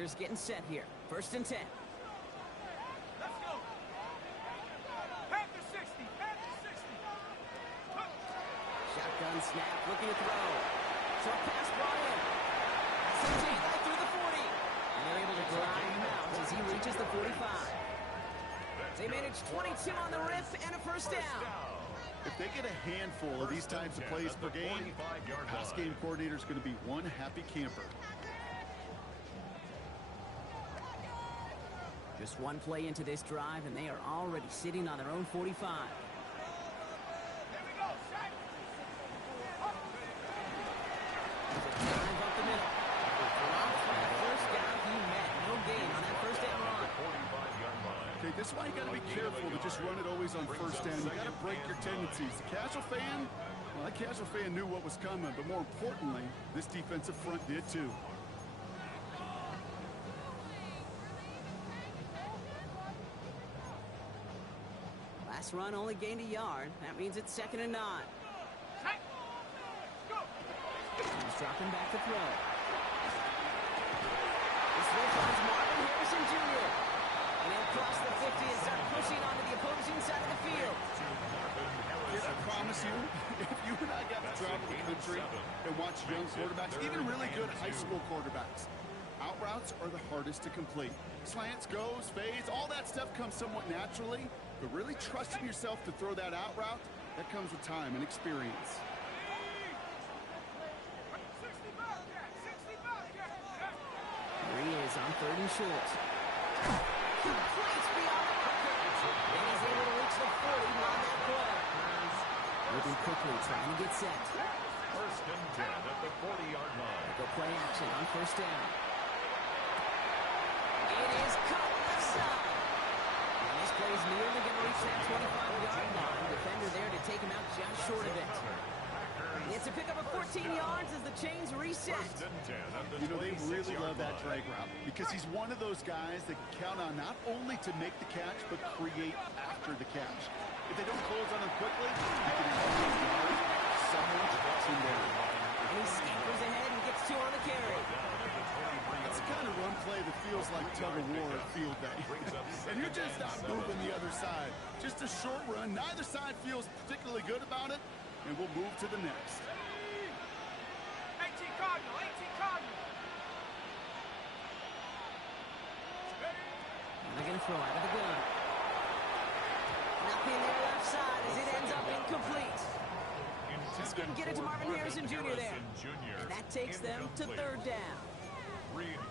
Packers getting set here. 1st and 10. Let's go. Packers 60. Packers 60. Shotgun snap, looking to throw. Short pass brought in. SMT right through the 40. And they're able to grind him out as he reaches the 45. They manage 22 on the rip and a 1st down. If they get a handful of these types of plays per game, the pass game coordinator is going to be one happy camper. Just one play into this drive, and they are already sitting on their own 45. Here we go, Shaq. Drive up the middle. Blocked by the 1st down he met. No gain on that 1st down run. Okay, this is why you got to be careful to just run it always on 1st down. You got to break your tendencies. The casual fan, well, that casual fan knew what was coming, but more importantly, this defensive front did too. Last run only gained a yard. That means it's 2nd and 9. He's dropping back to throw. This will finds Marvin Harrison Jr. And he'll cross the 50 and start pushing onto the opposing side of the field. Kid, I promise you, if you and I got to travel the country and watch young quarterbacks, even really good high school quarterbacks, out routes are the hardest to complete. Slants, goes, fades, all that stuff comes somewhat naturally, but really trusting yourself to throw that out route, that comes with time and experience. Here he is on 3rd and short. Completes beyond the Packer. And he's able to reach the 40 on that play. Moving quickly, trying to get set. 1st and 10 at the 40-yard line. Go play action on 1st down. It is caught left side. And this play's nearly going to reach that 25-yard line. Defender there to take him out just short of it. It's a pickup of 14 yards as the chains reset. You know, they really love that drag route because he's one of those guys that can count on not only to make the catch, but create after the catch. If they don't close on him quickly, they can increase yards. Someone tracks him down. And he scampers ahead and gets 2 on the carry. That's the kind of run play that feels like tug-of-war at field day. And you're just not moving the other side. Just a short run. Neither side feels particularly good about it. And we'll move to the next. 18 Cardinal, 18 Cardinal. And they're going to throw out of the gun. Nothing there left side as it ends up incomplete. Just couldn't get it to Marvin Harrison Jr. there. And that takes them to 3rd down.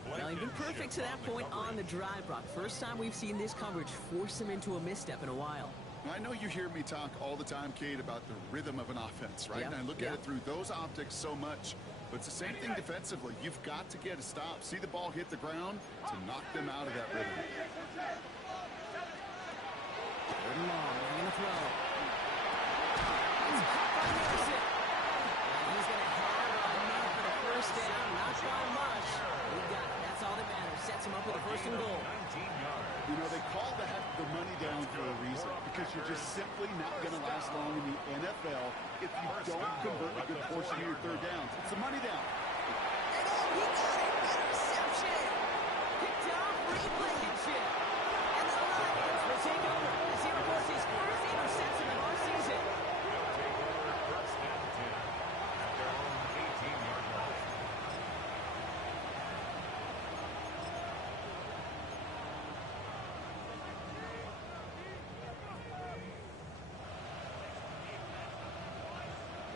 Well, he's been perfect to that point on the drive, Brock. First time we've seen this coverage force him into a misstep in a while. I know you hear me talk all the time, Kate, about the rhythm of an offense, right? Yep. And I look at it through those optics so much. But it's the same thing defensively. You've got to get a stop. See the ball hit the ground to knock them out of that rhythm. 3rd and long, they're going to throw. It's caught by Harrison. And he's going to have a man for the 1st down. Not by much. He got it. That's all that matters. Sets him up with a 1st and goal. You know, they call that the money down for a reason, because you're just simply not going to last long in the NFL if you don't convert a good portion of your 3rd downs. It's the money down. And oh, he got it! Interception! Picked off Blankenship. And the Lions will take over as he records his 1st interception of our season.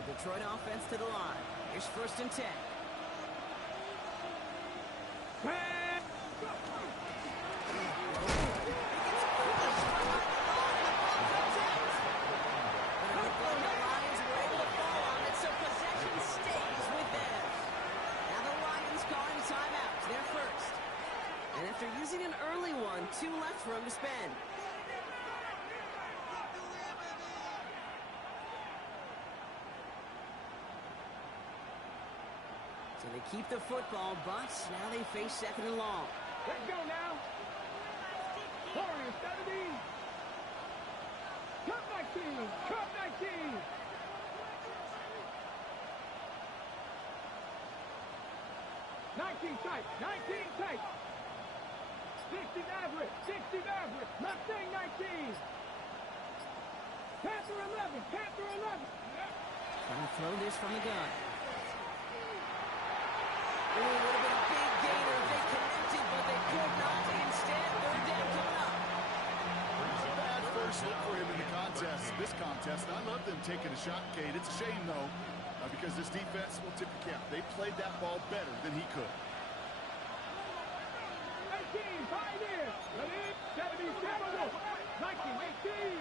Detroit offense to the line. Here's 1st and 10. And after using an early one, 2 left for him to spend. So they keep the football, but now they face 2nd and long. Let's go now. Warriors 70. Cup 19. Cup 19. Tight. 19 tight. 60 Maverick. 60 Maverick. Mustang 19. Panther 11. Panther 11. Trying to throw this from the gun. Ooh, would have been a big gainer if they connected, but they could not. Instead, third down coming up. Bad first look for him in the contest. This contest, and I love them taking a shot, Kate. It's a shame, though, because this defense will tip the cap. They played that ball better than he could. 18, Pioneer. Ready? 77. Viking 18.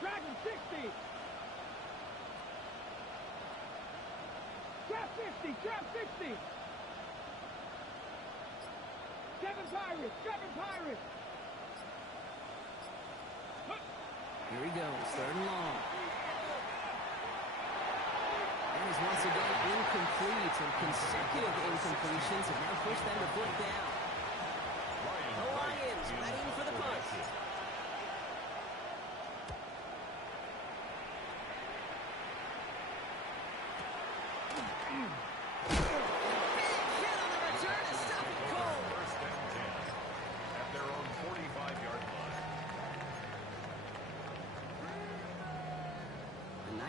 Dragon 60. Trap 50. Trap 50. 7 Pirates. 7 Pirates. Here he goes, third and long. And he's once again incomplete, and consecutive incompletions have now pushed them to fourth down. The Lions ready for the punt.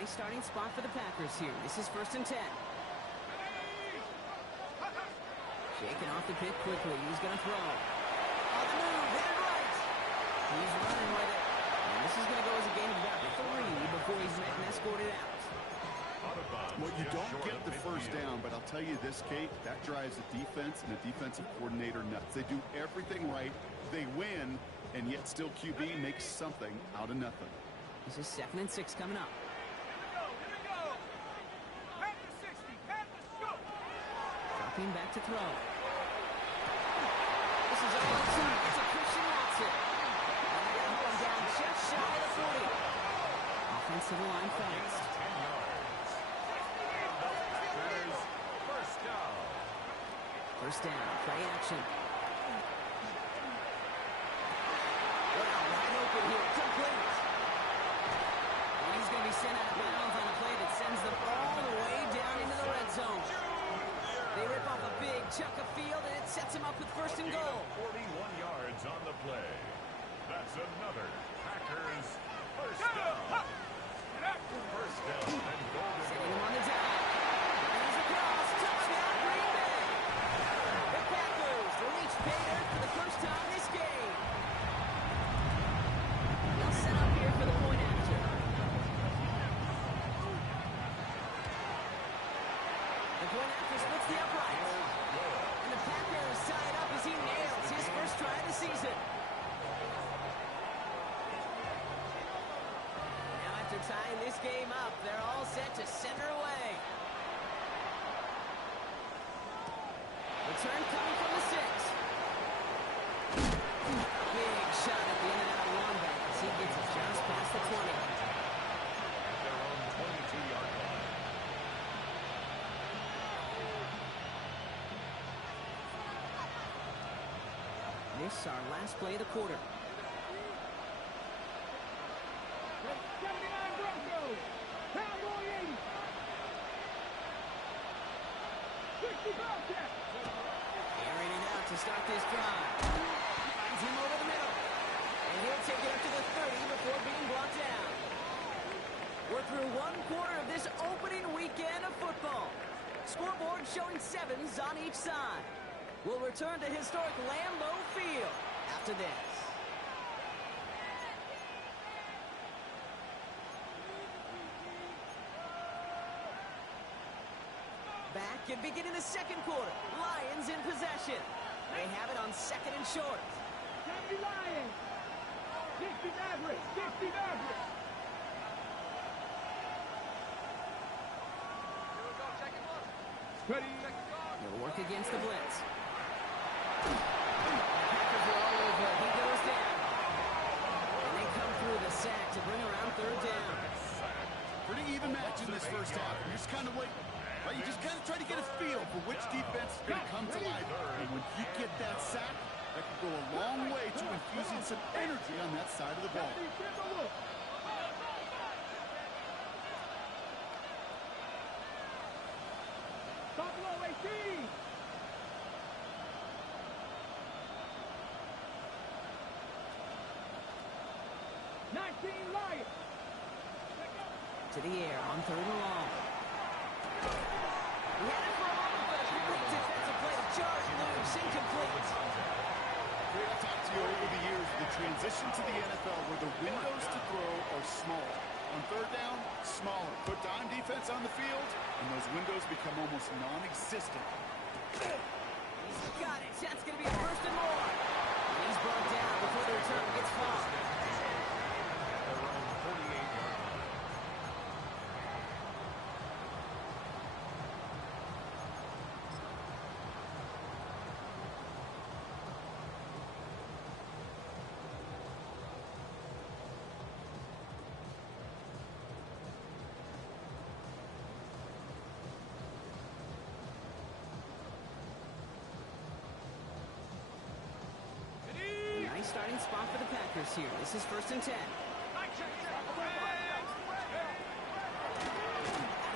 Starting spot for the Packers here. This is 1st and 10. Shaking off the pick quickly. He's going to throw. On the move, hit it right. He's running with it. And this is going to go as a gain of about 3 before he's met and escorted out. Well, you don't get the first down, but I'll tell you this, Kate, that drives the defense and the defensive coordinator nuts. They do everything right. They win, and yet still QB makes something out of nothing. This is 2nd and 6 coming up. Back to throw. This is all it's on. It's a Christian Watson. And they got him down just shy of 40. Offensive line fast. 10 yards. First down. First down. Play action. Wow, wide open here. Complete. And he's going to be sent out of bounds on a play that sends them all the way down into the red zone. They rip off a big chunk of field, and it sets him up with 1st and goal. 41 yards on the play. That's another Packers first down. First down and goal. Sending him on the down. And he's across. Touchdown, Green Bay. The Packers reach pay dirt for the first time this game. They'll set up here for the point after. The point after splits the upright. And the Packers tie it up as he nails his first try of the season. Now after tying this game up, they're all set to send her away. Return coming from the 6. Big shot at the in and out linebacker as he gets it just past the 20. At their own 22-yard line. This is our last play of the quarter. 79 Broncos. Cowboy 80. 60 Bobcats. Airing it out to start this drive. Finds him over the middle. And he'll take it up to the 30 before being blocked down. We're through 1 quarter of this opening weekend of football. Scoreboard showing 7s on each side. We'll return to historic Lambeau Field after this. Back and beginning the second quarter. Lions in possession. They have it on 2nd and short. 70 Lions. 60 Maverick. 60 Maverick. Ready. He'll work against the blitz. Packers are all over it. He goes down. And they come through the sack to bring around 3rd down. Pretty even match in this first half. You're just kind of waiting. Right? You just kind of try to get a feel for which defense is going to come to life. And when you get that sack, that can go a long way to infusing some energy on that side of the ball. Buffalo 18. 19 Lions. To the air on 3rd and long. He had it for a moment, but a great defensive play to charge loose. Incomplete. I've talked to you over the years, the transition to the NFL where the windows to throw are small. On 3rd down, smaller. Put dime defense on the field, and those windows become almost non-existent. He's got it. That's going to be a 1st and more. And he's brought down before the return gets far. Around 48 yards. Nice starting spot for the Packers here. This is 1st and 10. Out of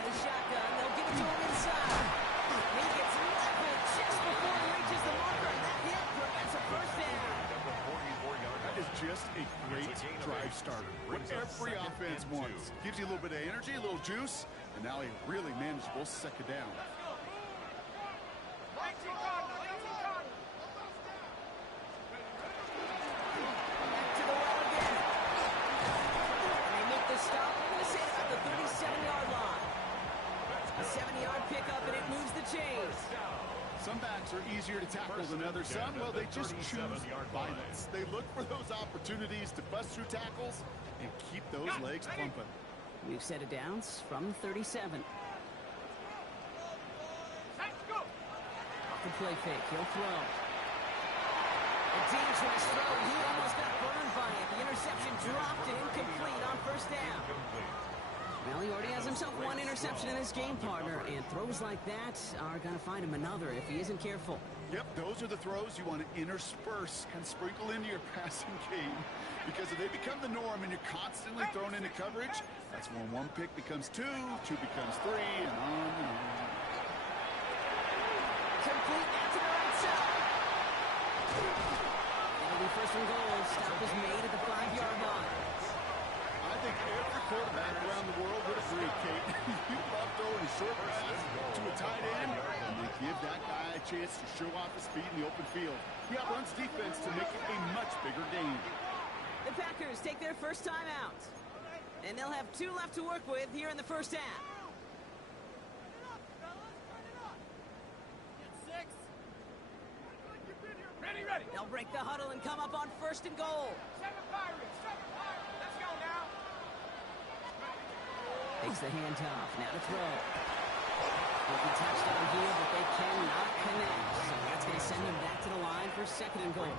the shotgun, they'll give it to him inside. He gets leveled just before he reaches the marker, and that hit prevents a 1st down. That is just a great drive starter. What every offense wants. Gives you a little bit of energy, a little juice, and now a really manageable 2nd down. Stop. I'm going to say it about the 37-yard line. A 70-yard pickup, and it moves the chains. Some backs are easier to tackle than others. Some, well, they just choose violence. They look for those opportunities to bust through tackles and keep those legs plumping. We've set it downs from 37. Off the play fake, he'll throw. A dangerous throw. He almost got burned by it. The interception dropped and incomplete on 1st down. Well, he already has himself 1 interception in this game, partner, and throws like that are going to find him another if he isn't careful. Yep, those are the throws you want to intersperse and sprinkle into your passing game, because if they become the norm and you're constantly thrown into coverage, that's when 1 pick becomes 2, 2 becomes 3, and on and on. Complete out to the right side. It'll be 1st and goal. Stop is made at the 5-yard line. I think every quarterback around the world would agree, Kate. You love throwing a short pass to a tight end, and they give that guy a chance to show off his speed in the open field. He outruns defense to make it a much bigger game. The Packers take their first time out, and they'll have 2 left to work with here in the 1st half. Ready. They'll break the huddle and come up on 1st and goal. 7 Pirates. Let's go now. Takes the handoff. Now to throw. They can touchdown here, but they cannot connect. So that's going to send them back to the line for 2nd and goal.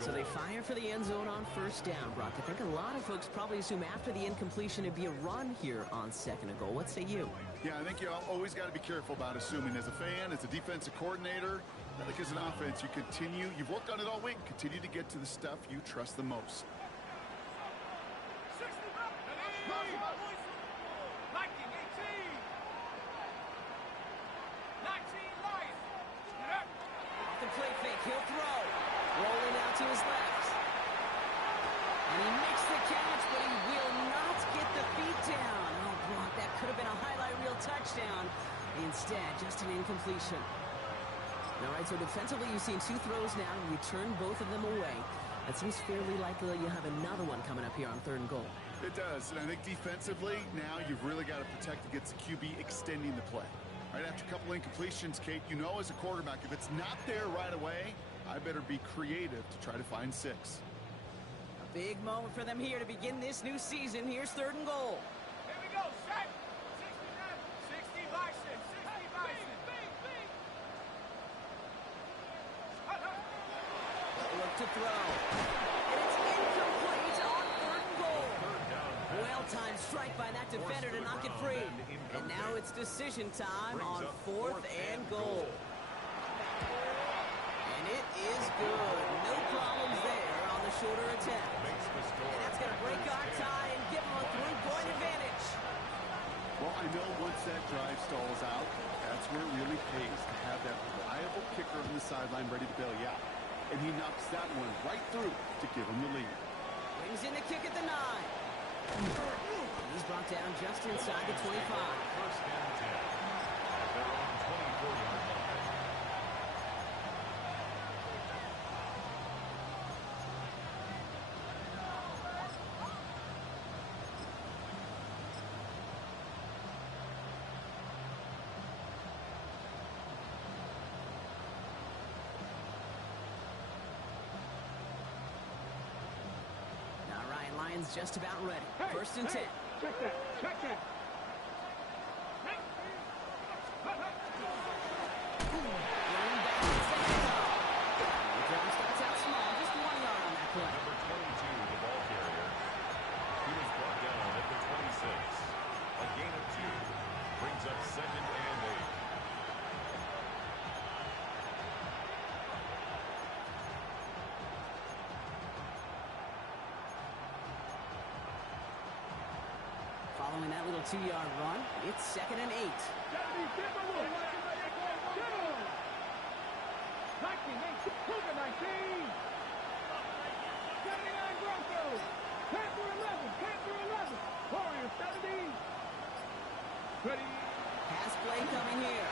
So they fire for the end zone on 1st down, Brock. I think a lot of folks probably assume after the incompletion it'd be a run here on 2nd and goal. What say you? Yeah, I think you always got to be careful about assuming. As a fan, as a defensive coordinator, I think as an offense, you've worked on it all week, continue to get to the stuff you trust the most. 60 Viking 18. 19 Lions. Off the play fake, he'll throw. Rolling out to his left. And he makes the catch, but he will not get the feet down. Oh, Brock, that could have been a highlight reel touchdown. Instead, just an incompletion. All right, so defensively, you've seen 2 throws now. You turn both of them away. It seems fairly likely you'll have another one coming up here on 3rd and goal. It does, and I think defensively, now you've really got to protect against the QB extending the play. Right after a couple incompletions, Kate, you know as a quarterback, if it's not there right away, I better be creative to try to find 6. A big moment for them here to begin this new season. Here's 3rd and goal. Here we go. Set. 60 Bison. 60 Bison. Look to throw. And it's incomplete on 3rd and goal. Well-timed strike by that defender to knock it free. And now it's decision time on 4th and goal. And it is good. No problems there on the shorter attempt. And that's going to break our tie and give them a 3-point advantage. Well, I know once that drive stalls out, that's where sideline ready to bail you out. And he knocks that one right through to give him the lead. Brings in the kick at the 9. He's brought down just inside the 25. First and 10 at their own 24-yard line. Lions just about ready. First and 10. Check that. Check that. Running back hits the handoff. The drive starts out small, just 1 yard on that play. Number 22, the ball carrier. He was brought down at the 26. A gain of 2 brings up second and 8. Following that little 2-yard run, it's second and 8. 19, 19. 79 Broncos. Panther 11. Warriors 70. Ready. Pass play coming here.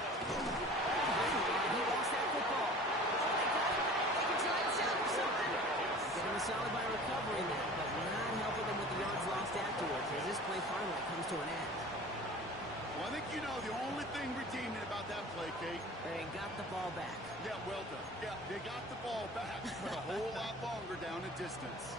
He lost that football. Oh, they got it back. They can try and salvage something. Get him a solid by recovering that, but not helping them with the yards lost afterwards as this play finally comes to an end. Well, I think you know the only thing redeeming about that play, Kate. They got the ball back. Yeah, well done. Yeah, they got the ball back, but a whole lot longer down in distance.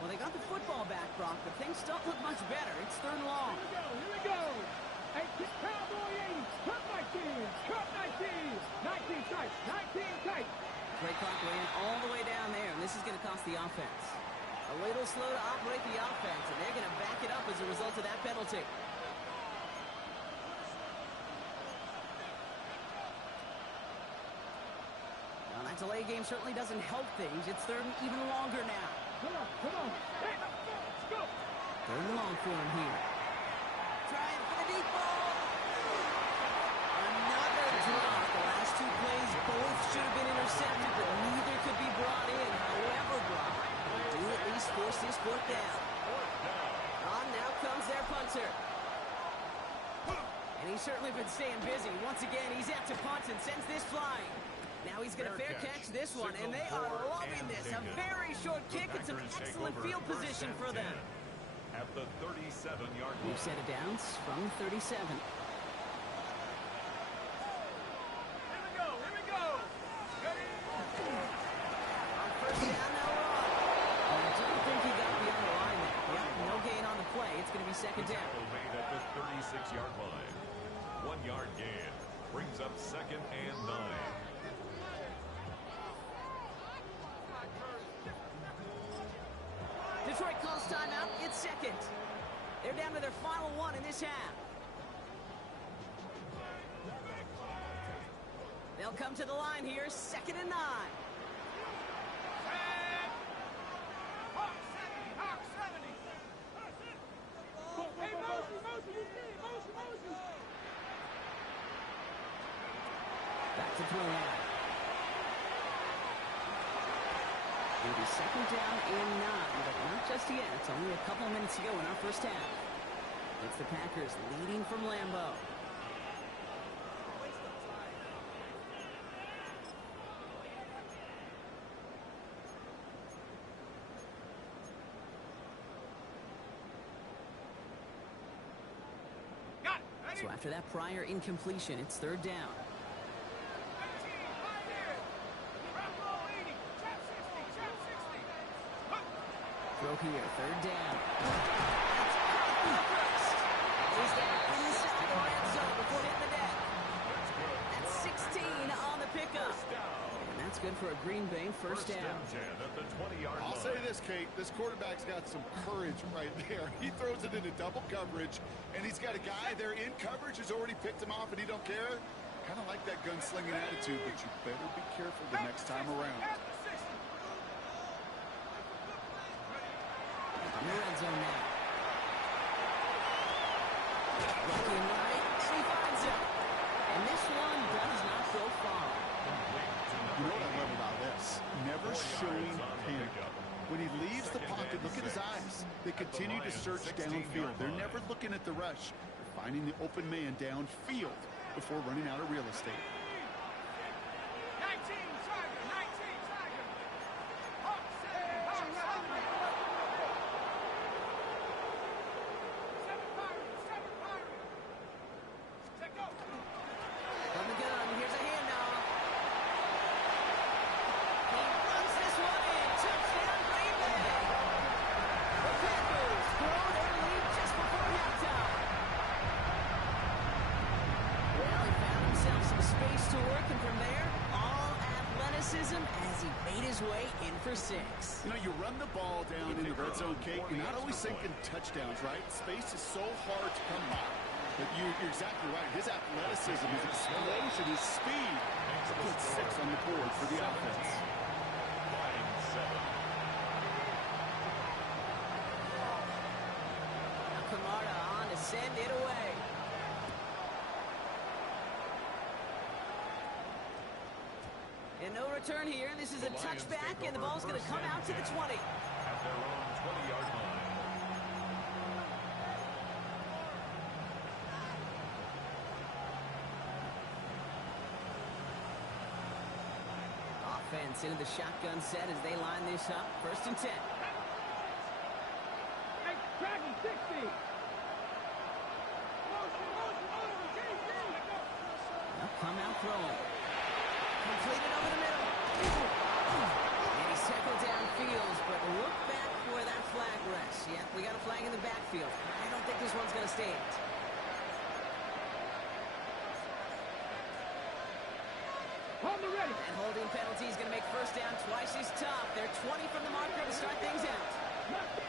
Well, they got the football back, Brock, but things don't look much better. It's third and long. Here we go. Cowboy 80. Cut 19. 19 tight. 19 tight. Play clock ran all the way down there, and this is going to cost the offense. A little slow to operate the offense, and they're going to back it up as a result of that penalty. Now, that delay game certainly doesn't help things. It's third and even longer now. Come on. Hey, let's go. Third and long for him here. Trying for the deep ball. Another drop. The last 2 plays both should have been intercepted, but neither could be brought in. However, Brock, do at least force this foot down. On now comes their punter. And he's certainly been staying busy. Once again, he's at to punt and sends this flying. Now he's going to fair catch this one, and they are loving this. A very short kick and some excellent field position for them. At the 37-yard line. We've set it down from 37. Here we go. Ready. On first down, now we're on. I don't think he got beyond the line there. Yep, no gain on the play. It's going to be second down. Tackle made at the 36-yard line. 1-yard gain brings up second and 9. Detroit calls timeout. It's second. They're down to their final 1 in this half. They'll come to the line here, second and 9. Hawk 70. Hey, Moses. Back to throw now. It'll be second down and 9, but not just yet. It's only a couple minutes to go in our first half. It's the Packers leading from Lambeau. Got it. So after that prior incompletion, it's third down. Throw here, third down. He's down inside the red zone before hitting the deck. That's 16 on the pickup. And that's good for a Green Bay first down. And 10 at the 20-yard line. I'll say this, Kate. This quarterback's got some courage right there. He throws it into double coverage, and he's got a guy there in coverage who's already picked him off, and he don't care. Kind of like that gunslinging attitude, but you better be careful the next time around. In the red zone now. Looking right, and he finds it. And this one does not go far. You know what I love about this? Never showing panic. When he leaves the pocket, look at his eyes. They continue to search downfield. They're never looking at the rush. They're finding the open man downfield before running out of real estate. 19, Tiger, 19, Tiger. Hawk, 7, Hawk, 7 Pirates, 7 Pirates. Check go. From the gun, here's a handoff. He runs this one in. Touchdown, Green Bay. The Packers grow their lead just before halftime. Well, he found himself some space to work, and from there, all athleticism as he made his way in for 6. You know, you run the ball down in the red zone, Kate, you're not always thinking touchdowns, right? Space is so hard to come by. But you're exactly right. His athleticism, his explosion, his speed to put 6 on the board for the offense. Line 7. Now Kamara on to send it away. And no return here. This is a touchback, and the ball's going to come out to the 20. At their own 20-yard line. Offense into the shotgun set as they line this up. 1st and 10. Hey, Dragon, 60. Now come out throwing. Completed over the middle. And he's tackled downfield, but look back where that flag rests. Yeah, we got a flag in the backfield. I don't think this one's going to stand. Hold me ready. That holding penalty is going to make 1st down twice as tough. They're 20 from the marker to start things out.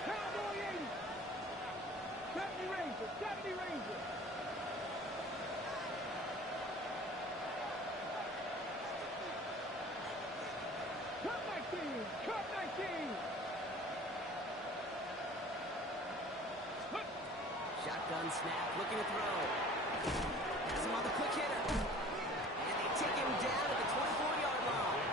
Cowboy 80. 70 Ranger, 70 Ranger. Cut 19, cut 19. Shotgun snap, looking to throw. Has him on the quick hitter. And they take him down at the 24-yard line.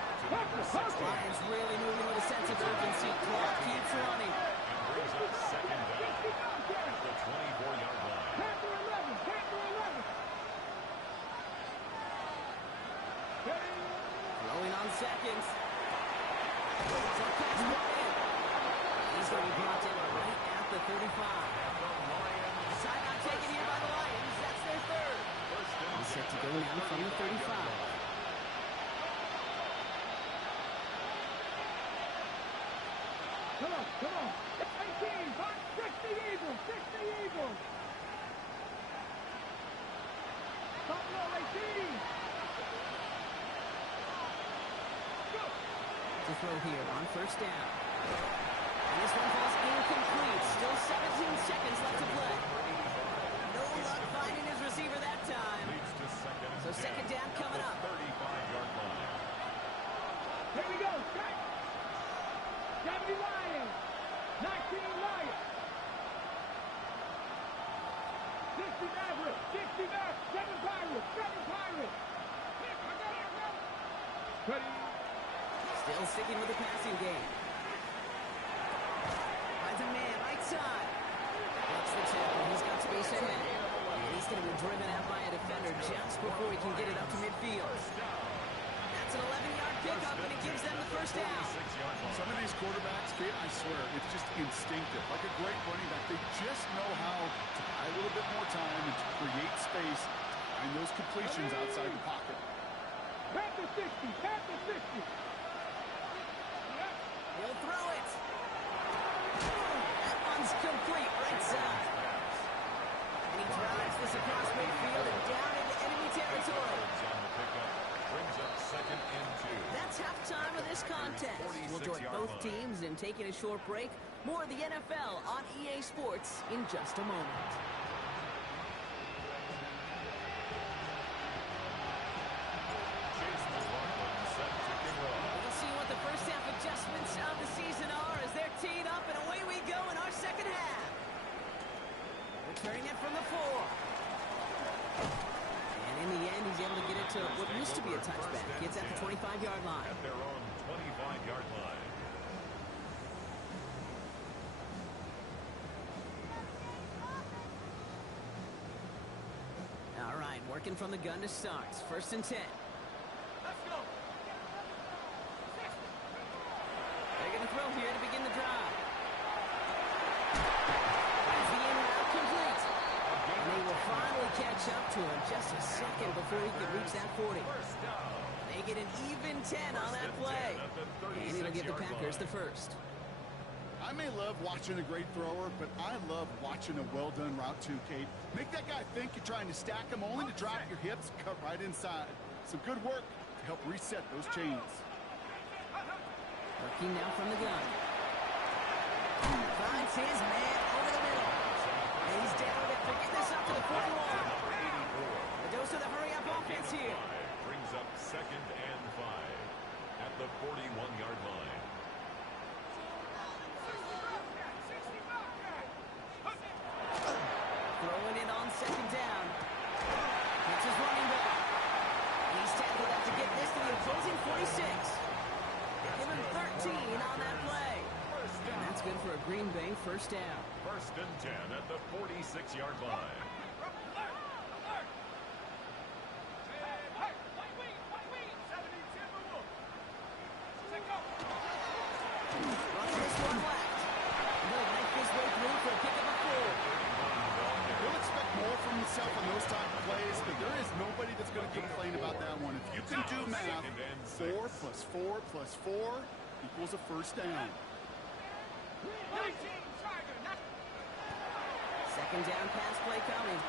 Lions really moving with a sense of urgency. Clock keeps running. And brings up 2nd down at the 24-yard line. Panther 11, Panther 11. Throwing on seconds. So pass brought in. He's going to be brought down right at the 35. Timeout taken here by the Lions. That's their 3rd. He's set to go now from the 35. Come on, come on. 18, 60 Eagles, 60 Eagles. Buffalo 18. Go. To throw here on 1st down. And this one falls incomplete. Still 17 seconds left to play. No luck finding his receiver that time. Leads to 2nd So 2nd down coming up. 35-yard line. Here we go. 70 Lions. 19 Lions. 60 Mavericks. 60 Mavericks. 7 Pirates. 7 Pirates. Ready. Still sticking with the passing game. Finds a man right side. That's the tackle. He's got space ahead. And he's going to be driven out by a defender just before he can get it up to midfield. That's an 11-yard pickup, and it gives them the 1st down. Some of these quarterbacks, Kate, I swear, it's just instinctive. Like a great running back, they just know how to buy a little bit more time and to create space and those completions outside the pocket. Panther 60. Panther 60. He'll throw it. That one's complete right side. And he drives this across midfield and down into enemy territory. On the pickup, brings up 2nd and 2. That's halftime of this contest. We'll join both teams in taking a short break. More of the NFL on EA Sports in just a moment. touchback. It's at the 25-yard line. At their own 25-yard line. All right, working from the gun to start. 1st and 10. Let's go. They're going to throw here to begin the drive. As the in route complete. And they will finally catch up to him just a second before he can reach that 40. They get an even 10 on that play. And it'll give the Packers the first. I may love watching a great thrower, but I love watching a well-done route too, Kate. Make that guy think you're trying to stack him, only to drop your hips, cut right inside. Some good work to help reset those chains. Working now from the gun. Finds his man over the middle. And he's down it. They're getting this up to the 41. The dose of the hurry-up offense here. Brings up 2nd and 5 at the 41-yard line. Throwing it on 2nd down. It's his running back. He's tackled out to get this to the opposing 46. Give him 13 on that play. And that's good for a Green Bay 1st down. 1st and 10 at the 46-yard line. Running this one left. He'll make his way through for a pick of a 4. He'll expect more from himself on those type of plays, but there is nobody that's going to complain about that one. If you can do math, 4 plus 4 plus 4 equals a 1st down. 2nd down pass play coming.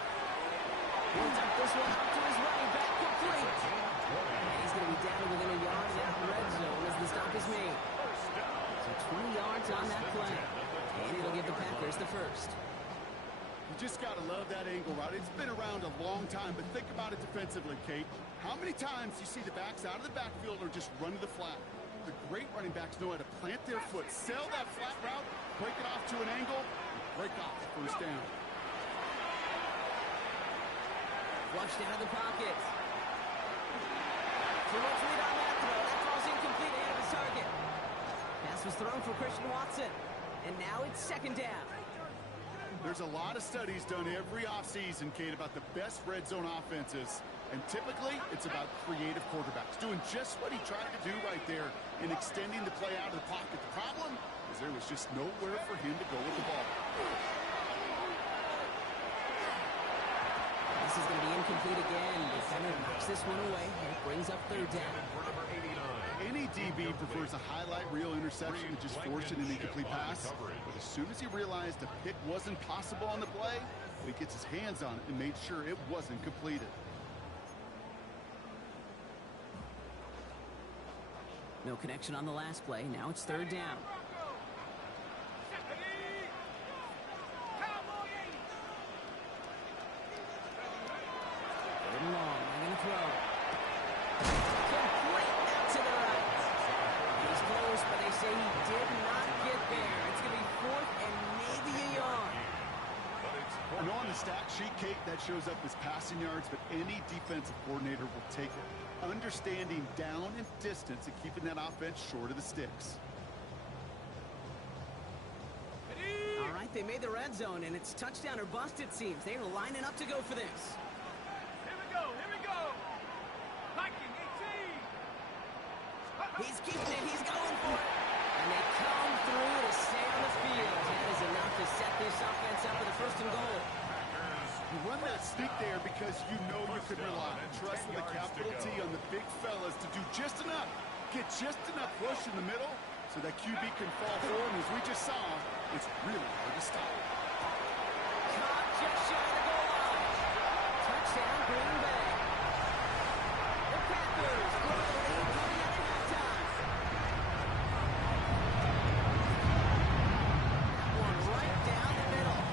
He'll dump this one up to his running back, complete. And he's going to be down within a yard of that red zone as the stop is made. So 20 yards on that play. And it'll give the Packers the first. You just got to love that angle route. It's been around a long time, but think about it defensively, Kate. How many times you see the backs out of the backfield or just run to the flat? The great running backs know how to plant their foot, sell that flat route, break it off to an angle, and break off the 1st down. Flushed out of the pocket. Too much lead on that throw. That throws incomplete ahead of his target. Pass was thrown for Christian Watson. And now it's 2nd down. There's a lot of studies done every offseason, Kate, about the best red zone offenses. And typically, it's about creative quarterbacks doing just what he tried to do right there in extending the play out of the pocket. The problem is there was just nowhere for him to go with the ball. This is going to be incomplete again. Defender knocks this one away. And it brings up 3rd down. For number 89. Any DB prefers a highlight reel interception to just forcing an incomplete pass. But as soon as he realized a pick wasn't possible on the play, he gets his hands on it and made sure it wasn't completed. No connection on the last play. Now it's 3rd down. Third and long. They're going to throw. Complete out to the right. He's close, but they say he did not get there. It's going to be 4th and maybe a yard. I know on the stat sheet, Kate, that shows up as passing yards, but any defensive coordinator will take it. Understanding down and distance and keeping that offense short of the sticks. All right, they made the red zone, and it's touchdown or bust, it seems. They're lining up to go for this. Here we go. Viking 18. He's keeping it. He's going for it. And they come through to stay on the field. That is enough to set this offense up for the 1st and goal. You run that sneak there because you know you can rely. Trust with a capital T on the big fellas to do just enough. Get just enough push in the middle so that QB can fall forward. And as we just saw, it's really hard to stop. Caught just shy of the goal line. Touchdown, Green Bay. The Packers grow the lead coming out at halftime. That one right down the middle.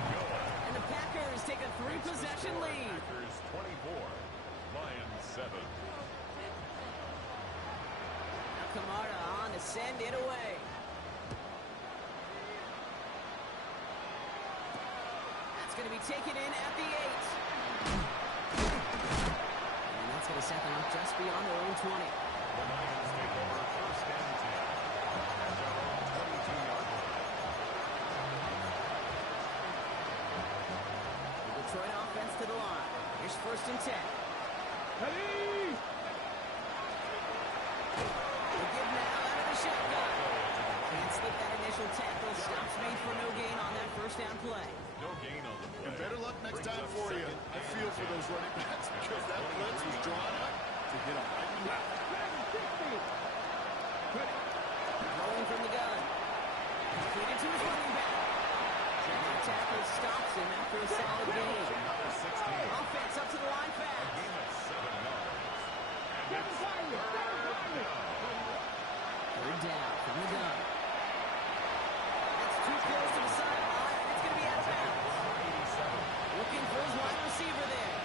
And the Packers take a 3-possession lead. Packers 24, Lions 7. Now Kamara on to send it away. That's going to be taken in at the 8. And That's going to set them up just beyond their own 20. The Lions take over first and 10 at their own 22-yard line. The Detroit offense to the line. Here's first and 10. Ready! They give now out of the shotgun. Can't slip that initial tackle. Stops made for no gain on that first down play. No gain on the play. And better luck next time for you. I feel for those running backs because that blitz was drawn up to hit them right in the mouth. 60. Throwing from the gun. Completed to his running back. And that tackle stops him after a solid gain. Another 16. Offense up to the line fast. Gain of 7 yards. And it's Third down from the gun. That's too close to the sideline, and it's going to be out of bounds. Looking for his wide receiver there.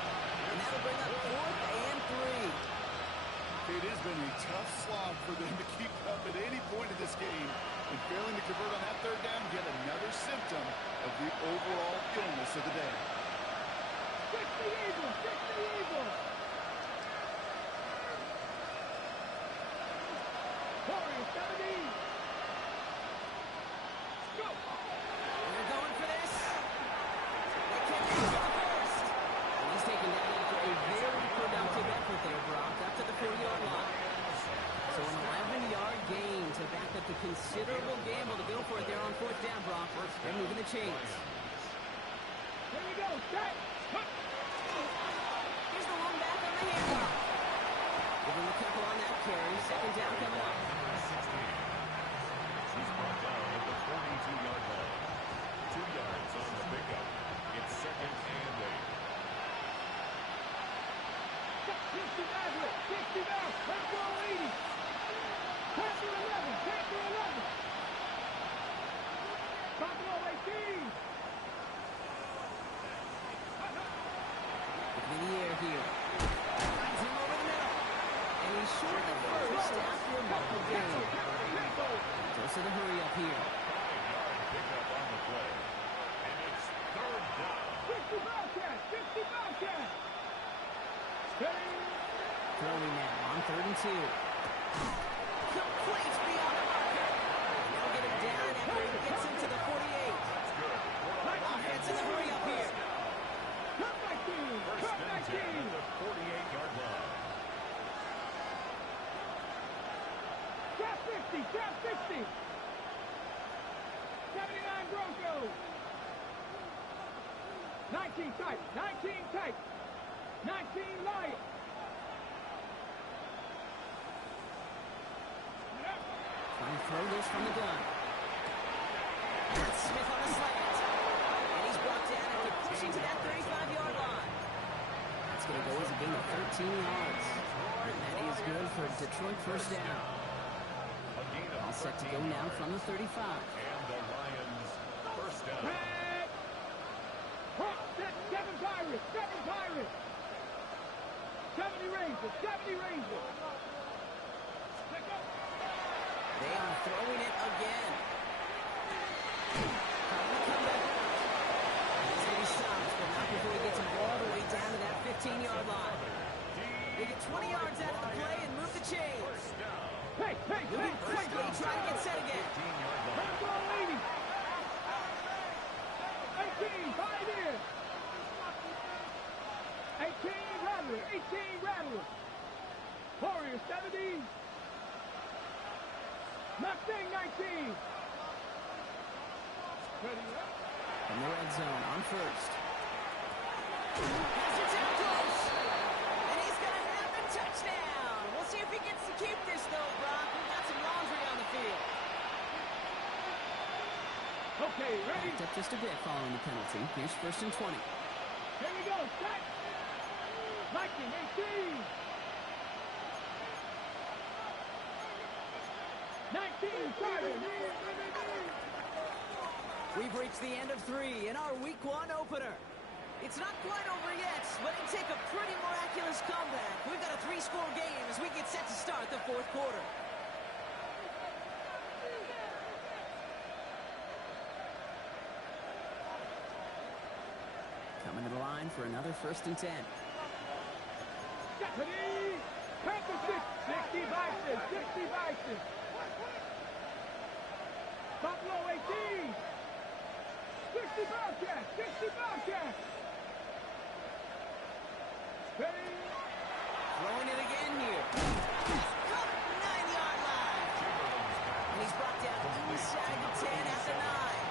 And that'll bring up 4th and 3. It has been a tough slog for them to keep up at any point in this game. And failing to convert on that third down, yet another symptom of the overall illness of the day. 60 Eagles! 60 Eagles! Warriors 70! Go! They're going for this. They can't make it for the first. And he's taken that after a very productive effort there, Brock, up to the 40-yard line. So an 11-yard gain to back up the considerable gamble to go for it there on 4th down, Brock. They're moving the chains. Here we go! Set! Here's the one back on the handoff. Give him a couple on that carry. Second down coming up. He's brought down at the 42-yard line. 2 yards on the pickup. It's second and 8. 60 Maverick! 60 now! Let's go 80! Panther 11! Panther 11! Buffalo 18! Looking in the air here. Finds him over the middle. And he's short of first after a buckle gain. Goes to the hurry up here. 5-yard pickup on the play. And it's third down. 60 Bobcats! 60 Bobcats! Steady! Throwing now on 3rd and 2. Complete beyond the marker. And they'll get him down after he gets into the 48. Offense in the hurry up here. Cut back team! First Cut and back 10 team! at the 48-yard line. Trap 50! Trap 60! 79 Broncos! 19 tight! 19 tight! 19 Lions! Trying to throw this from the gun. That's Smith on the slant. And he's brought down after pushing to that 35-yard line. That's going to go as a gain of 13 yards. And that is good for Detroit first down. A gain of All set to go now from the 35. And the Lions first down. Red! Hawk, set! 7 Pirates! 7 Pirates! 70 Rangers! 70 Rangers! Let's go! They are throwing it again. Trying to come back out. He's going to be stopped, but not before he gets him all the way down to that 15-yard line. They get 20 yards out of the play and move the chains. Hey, hey, Moving hey! quickly, trying to get set again. 15-yard line. Let's go, ladies! 18, 5 in! 18 Rattler! 18 Rattler! Warriors 70! Mustang 19! Ready up? From the red zone on first. Has it down close. And he's going to have a touchdown. We'll see if he gets to keep this, though, Brock. We've got some laundry on the field. Okay, ready? Backed up just a bit following the penalty. Here's first and 20. Here we go, set! Viking 18! 19, sorry! We've reached the end of 3 in our Week 1 opener. It's not quite over yet, but it'll take a pretty miraculous comeback. We've got a 3-score game as we get set to start the 4th quarter. Coming to the line for another first and 10. Set, Ready? Count to 60 Vikings. 60 Vikings. Buffalo 18. 60 Bobcats. 60 Bobcats. Ready? Throwing it again here. Caught 9-yard line. And he's brought down inside the 10 at the 9.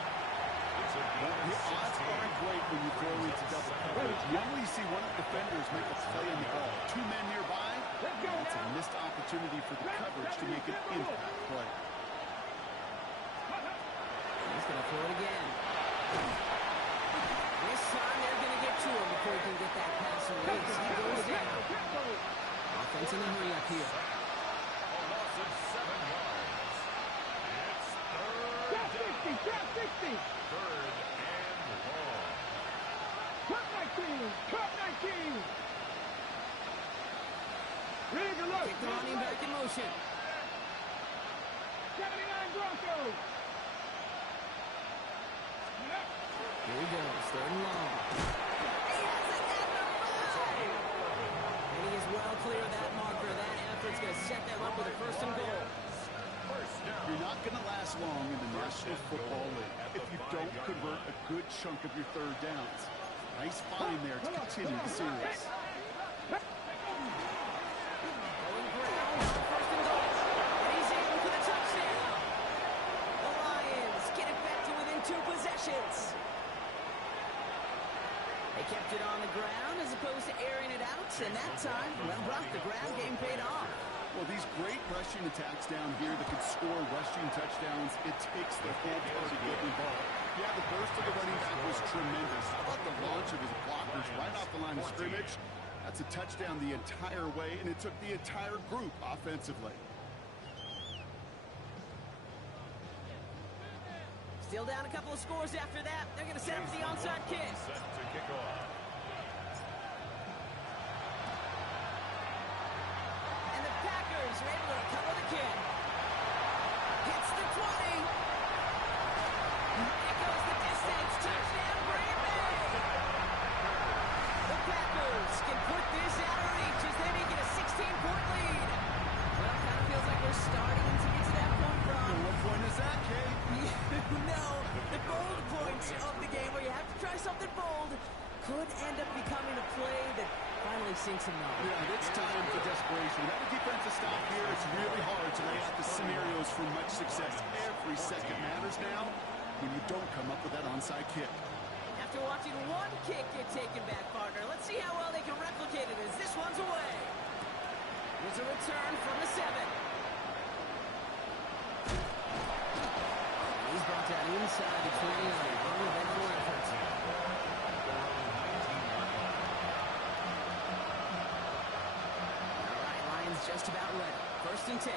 The odds aren't great when you throw into double coverage. You only see one of the defenders make a play on the ball. Two men nearby, it's a missed opportunity for the coverage to make an impact play. He's going to throw it again. This time they're going to get to him before he can get that pass release. He goes down. Offense in the hurry up here. A loss of 7 yards. It's Drop 60. Drop 60. third and long. Drop 19. Drop 19. Rig alert. Kick the running back in motion. 79 Broncos. Here he goes, third and long. He has it at the 5. And he is well clear of that marker. That effort's going to set them up with a first and goal. First down. You're not going to last long in the National Football League if you don't convert a good chunk of your third downs. Nice find there to continue the series. Going ground, first and goal. And he's able for the touchdown. The Lions get it back to within 2 possessions. They kept it on the ground as opposed to airing it out, and that time, well, Brock, the ground game paid off. Well, these great rushing attacks down here that can score rushing touchdowns, it takes the whole party getting involved. Yeah, the burst of the running back was tremendous. How about the launch of his blockers right off the line of scrimmage? That's a touchdown the entire way, and it took the entire group offensively. Still down a couple of scores after that. They're going to set up the onside kick. Set to kick off. And the Packers are able to recover the kick. Hits the 20. It goes the distance. Touchdown, Green Bay. The Packers can put this out of reach as they make it a 16-point lead. Well, it kind of feels like we're starting to get to that point, Ron. And what point is that, Kate? No, the bold point of the game where you have to try something bold could end up becoming a play that finally sinks him now. Yeah, it's time for desperation. Without a defensive stop here, it's really hard to lay out the scenarios for much success. Every second matters now when you don't come up with that onside kick. After watching one kick get taken back, partner, let's see how well they can replicate it as this one's away. There's a return from the 7. He's brought down inside the 20 on a uneventful effort. All right, Lions just about ready. First and 10. 19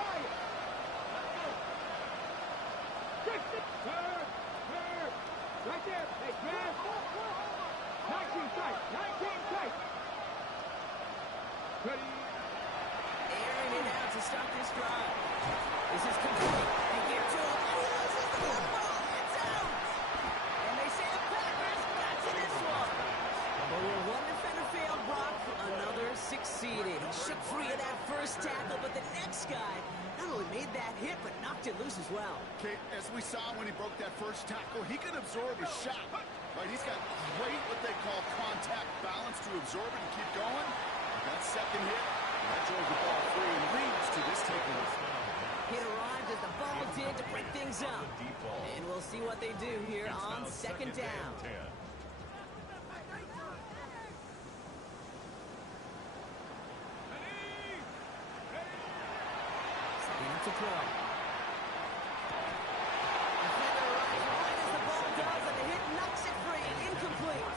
Lions. Let's go. 60. Third. Right there. Hey, man. 19 tight. 19 tight. Ready. Airing it out to start this drive. This is complete. They get to him, and he loses the football. It's out. And they say the Packers got to this one. But where one defender failed, Brock, another succeeded. He shook free of that first tackle, but the next guy not only made that hit, but knocked it loose as well. Okay, as we saw when he broke that first tackle, he can absorb a shot. Right, he's got great what they call contact balance to absorb it and keep going. That second hit, that drove the ball free and leads to this takeaway. Hit arrived as the ball did to break things up. And we'll see what they do here on second down. Second to throw. Defender arrives right as the ball does, and the hit knocks it free. Incomplete.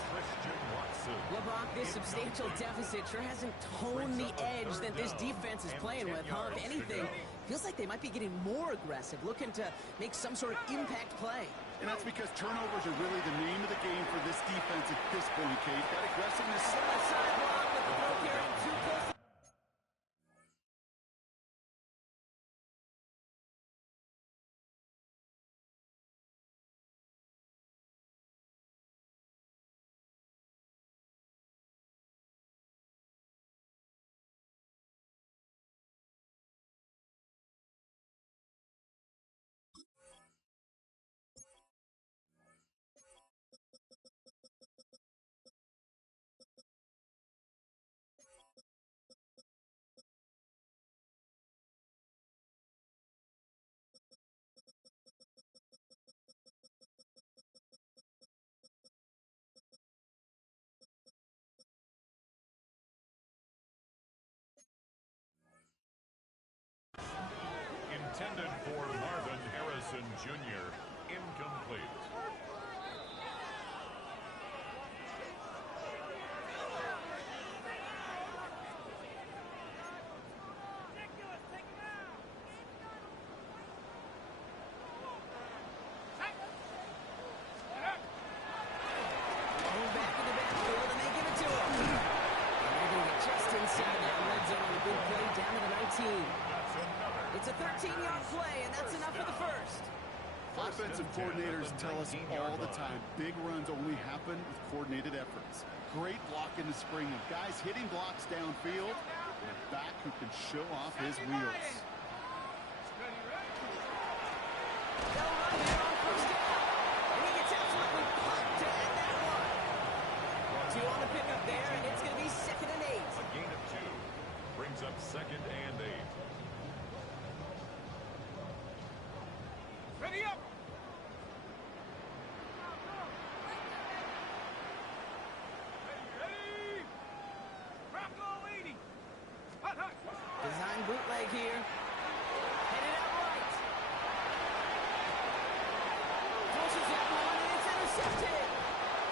LeBron, this substantial deficit sure hasn't toned the edge that this defense is playing with, huh? If anything, feels like they might be getting more aggressive, looking to make some sort of impact play. And that's because turnovers are really the name of the game for this defense at this point, Kate. That aggressiveness. Sidewalk with the throw carrying too close. Intended for Marvin Harrison Jr. Incomplete. It's a 13-yard play, and that's enough for the first. Offensive coordinators tell us all the time, big runs only happen with coordinated efforts. Great block in the spring of guys hitting blocks downfield, and a back who can show off his wheels. They'll run here on first down, and he gets absolutely pumped to end that one. 2 on the pickup there, and it's going to be 2nd and 8. A gain of 2 brings up 2nd and 8. Ready up! Ready! Rocco leading! Hot, hot! Design bootleg here. Headed out right. Forces that one, and it's intercepted.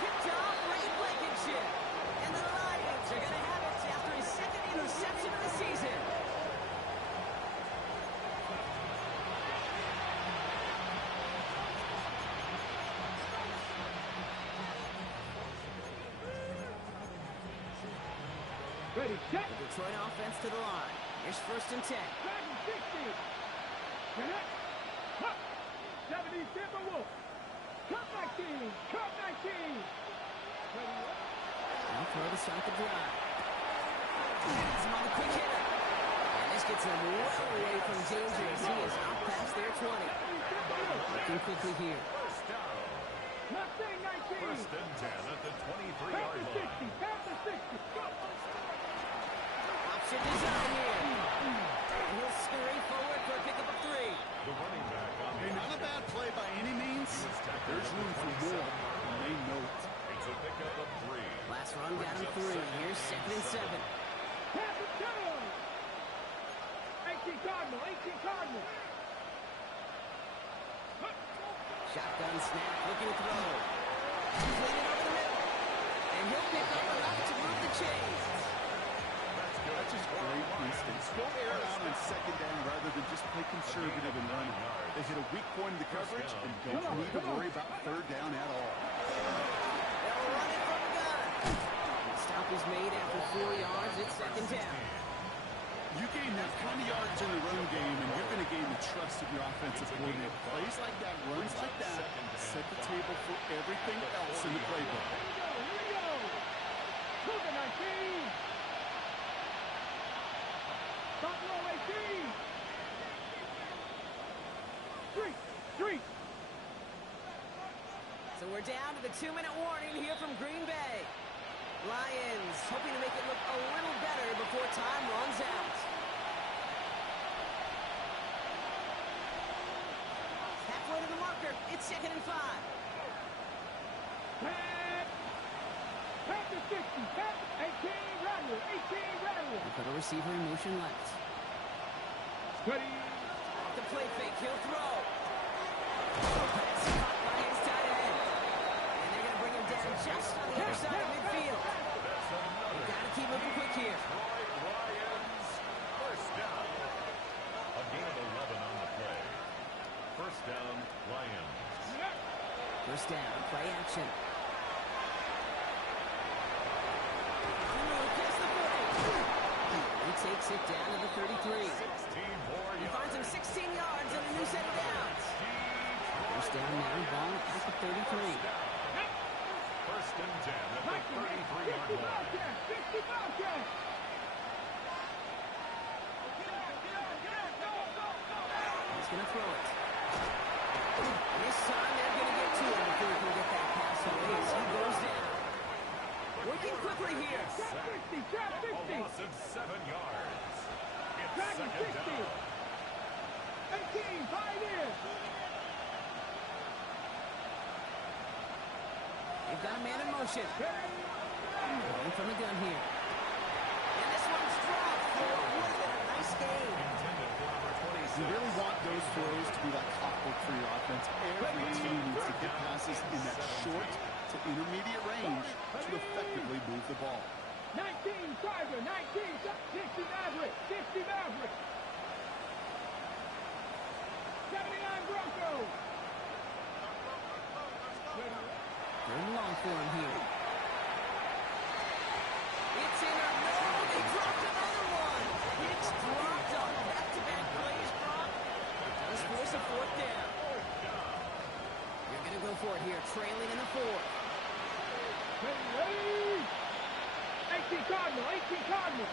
Picked off Ray Blankenship. And the Lions are going to have it after his 2nd interception of the season. Ready, set! The Detroit offense to the line. Here's 1st and 10. Dragon 60! Connect! Cut! 70 Timberwolf! Cut 19! Cut 19! Ready up! Now throw to start the drive. Gets him on the quick hitter. And this gets him well away from danger as he is out past their 20. Looking quickly here. First down. Nothing 19! 1st and 10 at the 23-yard Pass the line. 60! Pass the 60! Go! Option design here. And he'll scurry forward for a pickup of 3. The running back on the Not a bad play by any means. There's room for more, and they know it. It's a pickup of 3. Last run got him 3. Here's 2nd and 7. Pass it down! 18 Cardinal! 18 Cardinal! Shotgun snap, looking to throw. He's leaning over the middle. And he'll pick up enough to move the chains. That's just great instincts. Go air it out on 2nd down rather than just play conservative and run. They hit a weak point in the coverage and don't need to worry about 3rd down at all. They'll run it from the gun. The stop is made after 4 yards. It's 2nd down. You gain that kind of yards in the run game, and you're going to gain the trust of your offensive coordinator. Plays like that, runs like that, set the table for everything else in the playbook. Here we go! Look at 19! Top row 18! Street! So we're down to the 2-minute warning here from Green Bay. Lions hoping to make it look a little better before time runs out. Halfway to the marker. It's 2nd and 5. Pass the 60! Pass 18 Rattler! 18 Rattler! We put a receiver in motion left. Ready! The play fake. He'll throw. Pass caught by his tight end. And they're going to bring him down just on the other side of midfield. We've got to keep moving quick here. Detroit Lions. First down. A gain of 11 on the play. First down, Lions. First down. Play action. He takes it down to the 33. 16 more He yards. finds him 16 yards and a new set of downs. First down now, ball at the 33. First and 10 at the 33-yard line. 50 Bobcat! He's going to throw it. This time they're going to get to him before he can get that pass away as he goes down. Working quickly here. Trap 50! Trap A 50! loss of 7 yards. It's Dragon 2nd 60! down. 18! Pioneers! They've got a man in motion. Going from the gun here. And this one's dropped. What a nice game. Intended for number 26. You really want those those throws to be like clockwork for your offense. Every team needs to get passes in that short to intermediate range to effectively move the ball. 19 Tiger, 19 60 Maverick, 60 Maverick. 79 Broncos. Going long for him here. It's in or no, they dropped another one. It's dropped on back-to-back plays, Brock. Let's force a fourth down. You're going to go for it here, trailing in the fourth. Ready? 18 Cardinal, 18 Cardinal.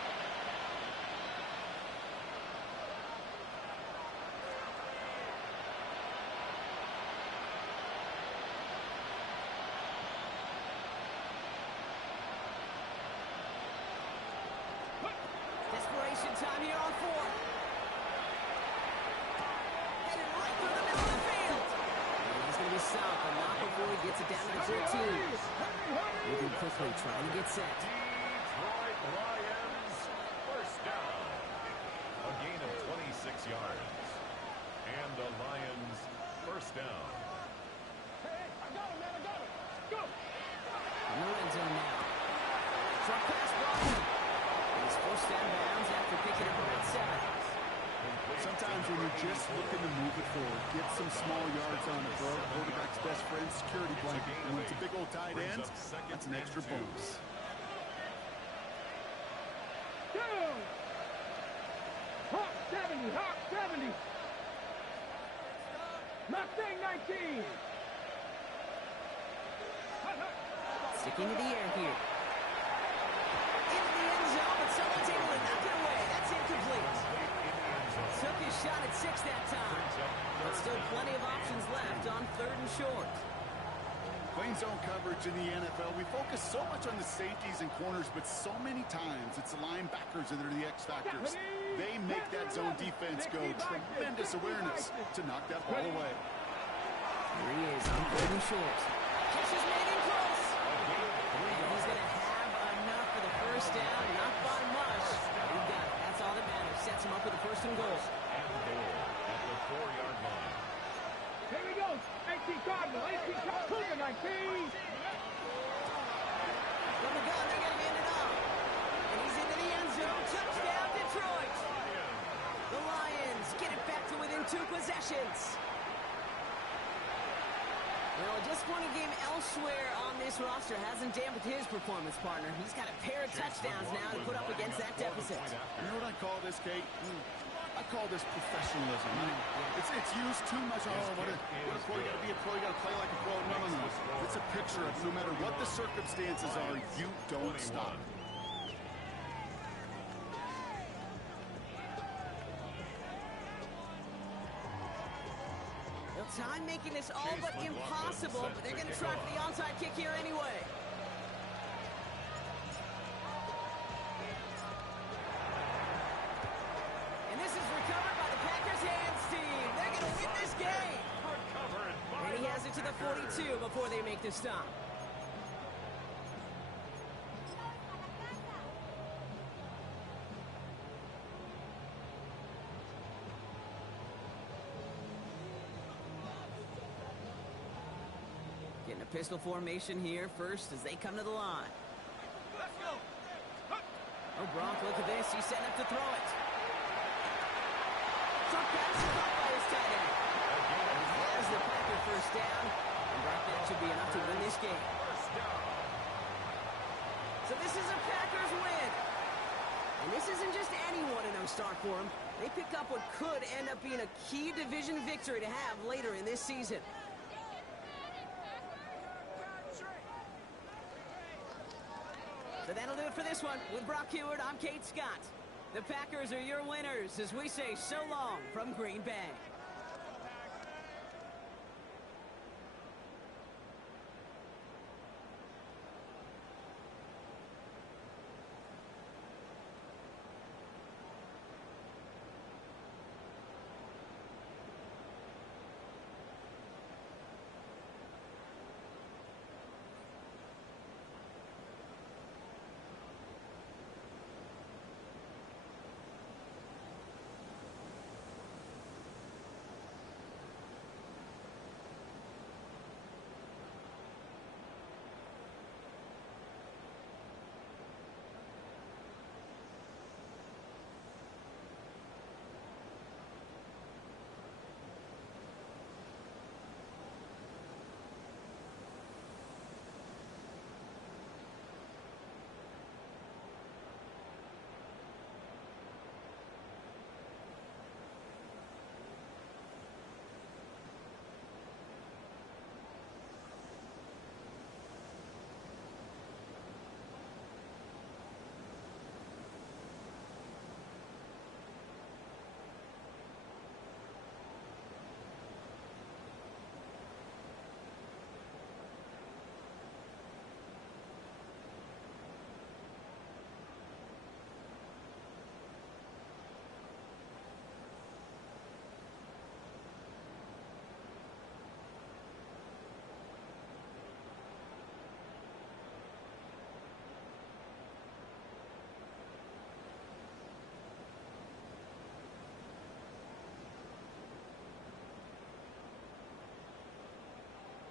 Desperation time here on fourth. Headed right through the middle of the field. And he's going to be stopped, but not before he gets it down to the 14. Moving quickly, trying to get set. Detroit Lions, first down. A gain of 26 yards. And the Lions, first down. Hey, I got him, man, I got him. Go. In the red zone now. Front pass brought in. He's forced down bounds after picking up around 7. Sometimes when you're just looking to move it forward, get some small yards on it, bro. Quarterback's best friend, security blanket. And when it's a big old tight end, that's an extra bonus. Go. Hawk 70, Hawk 70. Mustang 19. Sticking to the air here. Into the end zone, but someone's able to knock it away. That's incomplete. Took his shot at 6 that time. But still plenty of options left on 3rd and short. Playing zone coverage in the NFL, we focus so much on the safeties and corners, but so many times it's the linebackers that are the X factors. They make that zone defense go. Tremendous awareness to knock that ball away. Here he is on 3rd and short. Catch is made in close. And he's going to have enough for the first down, not by much. He got it. That's all that matters. Sets him up with a 1st and goal. And goal at the 4-yard line. Here we go. 18 Cardinal, 18 Cardinal, Cougar 19. From the gun, they're going to end it off. And he's into the end zone. Touchdown, Detroit. The Lions get it back to within 2 possessions. Well, a disappointing game elsewhere on this roster hasn't dampened his performance, partner. He's got a pair of touchdowns now to put up against that deficit. You know what I call this, Kate? I call this professionalism. It's used too much. Oh, what a pro. You got to be a pro. You got to play like a pro. No. It's a picture of no matter what the circumstances are, you don't stop. Time making this all but impossible, but they're going to try for the onside kick here anyway. And this is recovered by the Packers hands team. They're going to win this game. And he has it to the 42 before they make the stop. Getting a pistol formation here first as they come to the line. Let's go. Oh, Brock, look at this. He's setting up to throw it. Drop pass is caught by his tight end. And he has the Packer first down. And Brock, that should be enough to win this game. So this is a Packers win. And this isn't just any 1-0 start for them. They pick up what could end up being a key division victory to have later in this season. So that'll do it for this one. With Brock Heward, I'm Kate Scott. The Packers are your winners as we say so long from Green Bay.